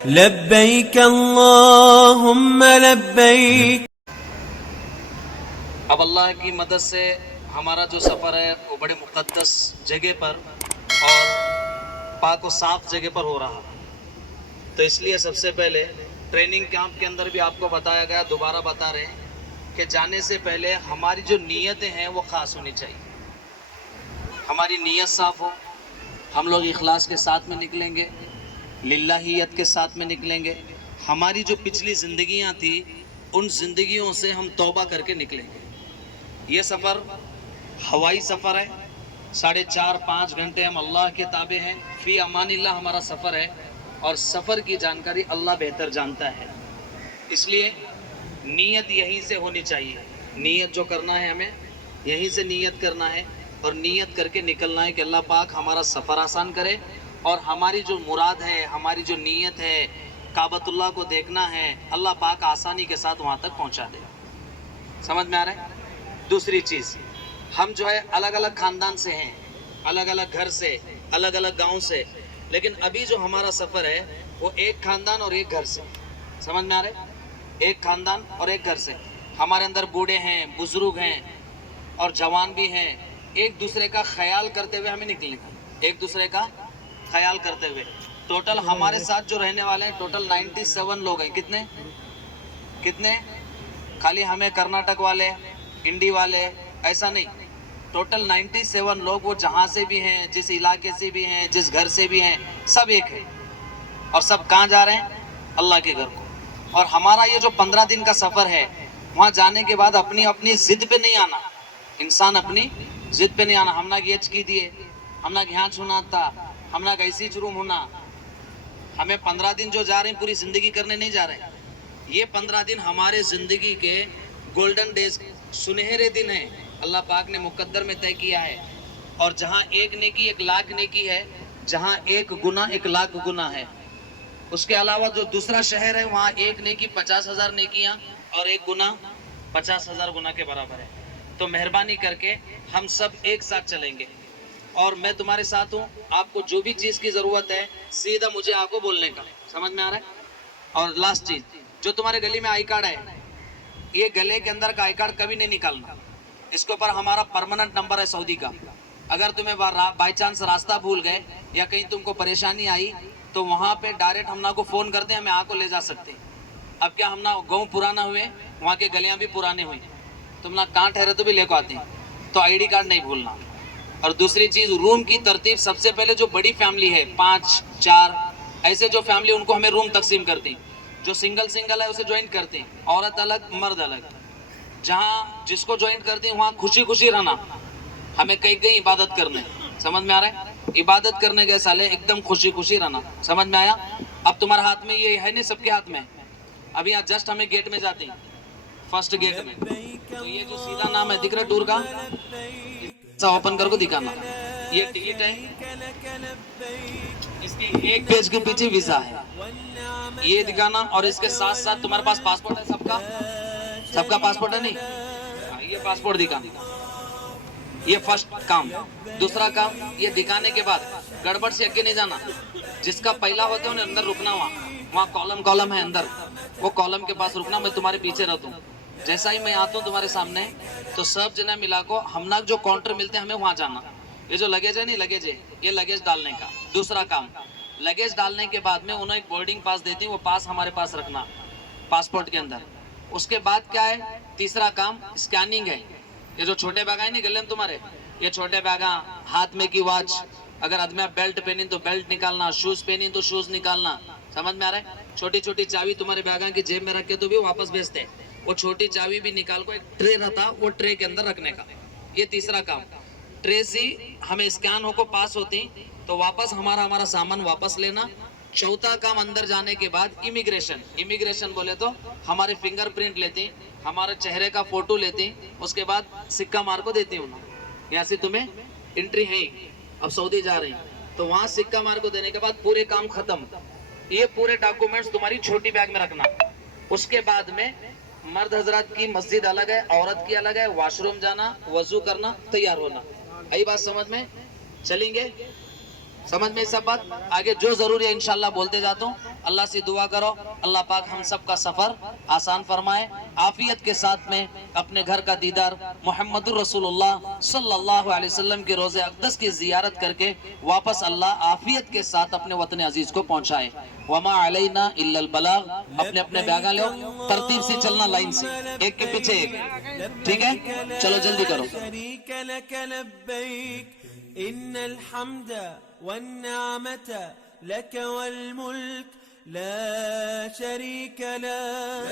लब्बैक अल्लाहुम्मा लब्बैक। अब अल्लाह की मदद से हमारा जो सफ़र है वो बड़े मुक़द्दस जगह पर और पाक व साफ़ जगह पर हो रहा। तो इसलिए सबसे पहले ट्रेनिंग कैंप के अंदर भी आपको बताया गया, दोबारा बता रहे हैं कि जाने से पहले हमारी जो नीयतें हैं वो ख़ास होनी चाहिए। हमारी नीयत साफ़ हो, हम लोग इखलास के साथ में निकलेंगे, लिल्लाहियत के साथ में निकलेंगे। हमारी जो पिछली ज़िंदगियां थी उन ज़िंदगियों से हम तौबा करके निकलेंगे। ये सफ़र हवाई सफ़र है, 4.5-5 घंटे हम अल्लाह के ताबे हैं, फ़ी अमानिल्लाह हमारा सफ़र है और सफ़र की जानकारी अल्लाह बेहतर जानता है। इसलिए नीयत यहीं से होनी चाहिए। नीयत जो करना है हमें यहीं से नीयत करना है और नीयत करके निकलना है कि अल्लाह पाक हमारा सफ़र आसान करे और हमारी जो मुराद है, हमारी जो नीयत है, काबतुल्लाह को देखना है, अल्लाह पाक आसानी के साथ वहाँ तक पहुँचा दे। समझ में आ रहा है? दूसरी चीज़, हम जो है अलग अलग ख़ानदान से हैं, अलग अलग घर से, अलग अलग गांव से, लेकिन अभी जो हमारा सफ़र है वो एक ख़ानदान और एक घर से। समझ में आ रहा है? एक ख़ानदान और एक घर से। हमारे अंदर बूढ़े हैं, बुज़ुर्ग हैं और जवान भी हैं। एक दूसरे का ख्याल करते हुए हमें निकलेगा, एक दूसरे का ख्याल करते हुए। टोटल हमारे साथ जो रहने वाले हैं टोटल 97 लोग हैं। कितने कितने? खाली हमें कर्नाटक वाले, इंडी वाले ऐसा नहीं, टोटल 97 लोग, वो जहाँ से भी हैं, जिस इलाके से भी हैं, जिस घर से भी हैं, सब एक है। और सब कहाँ जा रहे हैं? अल्लाह के घर को। और हमारा ये जो 15 दिन का सफ़र है, वहाँ जाने के बाद अपनी अपनी ज़िद पे नहीं आना। इंसान अपनी ज़िद पे नहीं आना। हमना गेच की दिए, हमना यहाँ छूना था, हमना कैसी चुरूम होना। हमें 15 दिन जो जा रहे हैं पूरी ज़िंदगी करने नहीं जा रहे हैं। ये 15 दिन हमारे ज़िंदगी के गोल्डन डेज, सुनहरे दिन हैं, अल्लाह पाक ने मुकद्दर में तय किया है। और जहाँ एक नेकी 1 लाख नेकी है, जहाँ एक गुना 1 लाख गुना है। उसके अलावा जो दूसरा शहर है वहाँ एक नेकी 50,000 नेकियाँ और एक गुना 50,000 गुना के बराबर है। तो मेहरबानी करके हम सब एक साथ चलेंगे और मैं तुम्हारे साथ हूँ। आपको जो भी चीज़ की ज़रूरत है सीधा मुझे आपको बोलने का। समझ में आ रहा है? और लास्ट चीज़, जो तुम्हारे गले में आई कार्ड है, ये गले के अंदर का आई कार्ड कभी नहीं निकालना। इसके ऊपर हमारा परमानेंट नंबर है सऊदी का। अगर तुम्हें बाई चांस रास्ता भूल गए या कहीं तुमको परेशानी आई तो वहाँ पे डायरेक्ट हम ना को फ़ोन करते हैं, हमें आको ले जा सकते हैं। अब क्या हम ना गाँव पुराना हुए, वहाँ के गलियाँ भी पुराने हुए, तुम ना कहाँ ठहरे तो भी लेको आते हैं। तो आईडी कार्ड नहीं भूलना। और दूसरी चीज़, रूम की तरतीब, सबसे पहले जो बड़ी फैमिली है 5-4 ऐसे जो फैमिली, उनको हमें रूम तकसीम करती। जो सिंगल सिंगल है उसे ज्वाइंट करते हैं, औरत अलग मर्द अलग। जहाँ जिसको ज्वाइंट करते हैं वहाँ खुशी खुशी रहना। हमें कहीं कहीं इबादत करने, समझ में आ रहा है? इबादत करने गए साले, एकदम खुशी खुशी रहना। समझ में आया? अब तुम्हारे हाथ में ये है नहीं, सबके हाथ में। अभी यहाँ जस्ट हमें गेट में जाते हैं, फर्स्ट गेट में। तो ये जो सीधा नाम है दिख रहा है टूर का, ओपन करके दिखाना। ये टिकट है, इसके एक पेज के पीछे वीजा है, ये दिखाना। और इसके साथ साथ तुम्हारे पास पासपोर्ट है सबका? सबका पासपोर्ट है नहीं? ये पासपोर्ट दिखाना, ये फर्स्ट काम। दूसरा काम, ये दिखाने के बाद गड़बड़ से आगे नहीं जाना। जिसका पहला होता है उन्हें अंदर रुकना। वहाँ कॉलम कॉलम है अंदर, वो कॉलम के पास रुकना। मैं तुम्हारे पीछे रहता हूँ। जैसा ही मैं आता हूँ तुम्हारे सामने तो सब जना मिला को हम ना जो काउंटर मिलते हैं हमें वहाँ जाना। ये जो लगेज है नहीं, लगेज है, ये लगेज डालने का। दूसरा काम, लगेज डालने के बाद में उन्हें एक बोर्डिंग पास देती हैं, वो पास हमारे पास रखना पासपोर्ट के अंदर। उसके बाद क्या है? तीसरा काम स्कैनिंग है। ये जो छोटे बैग है नहीं गले में तुम्हारे, ये छोटे बैग, हाथ में की वॉच, अगर आदमी आप बेल्ट पहनी तो बेल्ट निकालना, शूज पहनी तो शूज निकालना। समझ में आ रहा है? छोटी छोटी चाबी तुम्हारे बैग की जेब में रख के तो भी वापस भेजते हैं, वो छोटी चाबी भी निकाल को एक ट्रे रहता, वो ट्रे के अंदर रखने का। ये तीसरा काम। ट्रे से हमें स्कैन होकर पास होती तो वापस हमारा सामान वापस लेना। चौथा काम, अंदर जाने के बाद इमिग्रेशन। इमिग्रेशन बोले तो हमारे फिंगरप्रिंट लेते, हमारे चेहरे का फोटो लेते, उसके बाद सिक्का मार को देते हूँ। यहाँ से तुम्हें एंट्री है, अब सऊदी जा रही तो वहाँ सिक्का मार को देने के बाद पूरे काम खत्म। ये पूरे डॉक्यूमेंट्स तुम्हारी छोटी बैग में रखना। उसके बाद में मर्द हजरात की मस्जिद अलग है, औरत की अलग है। वॉशरूम जाना, वजू करना, तैयार होना। यही बात समझ में? चलेंगे? समझ में सब बात? आगे जो जरूरी है इंशाल्लाह बोलते जाता हूँ। अल्लाह से दुआ करो, अल्लाह पाक हम सब का सफर आसान फरमाए, आफियत के साथ में अपने घर का दीदार मोहम्मदुर रसूलुल्लाह सल्लल्लाहु अलैहि वसल्लम के रोजे अक़दस की जियारत करके वापस अल्लाह आफियत के साथ अपने वतन अजीज को पहुंचाए। वमा अलैना इल्लल बलाग। अपने अपने बैगा लो, तरतीब से चलना, लाइन से, एक के पीछे एक, ठीक है? चलो जल्दी करो। शरीक लक लब्बैक इन्नल हम्द वन्निअमत लक वल मुल्क ला शरीक लक।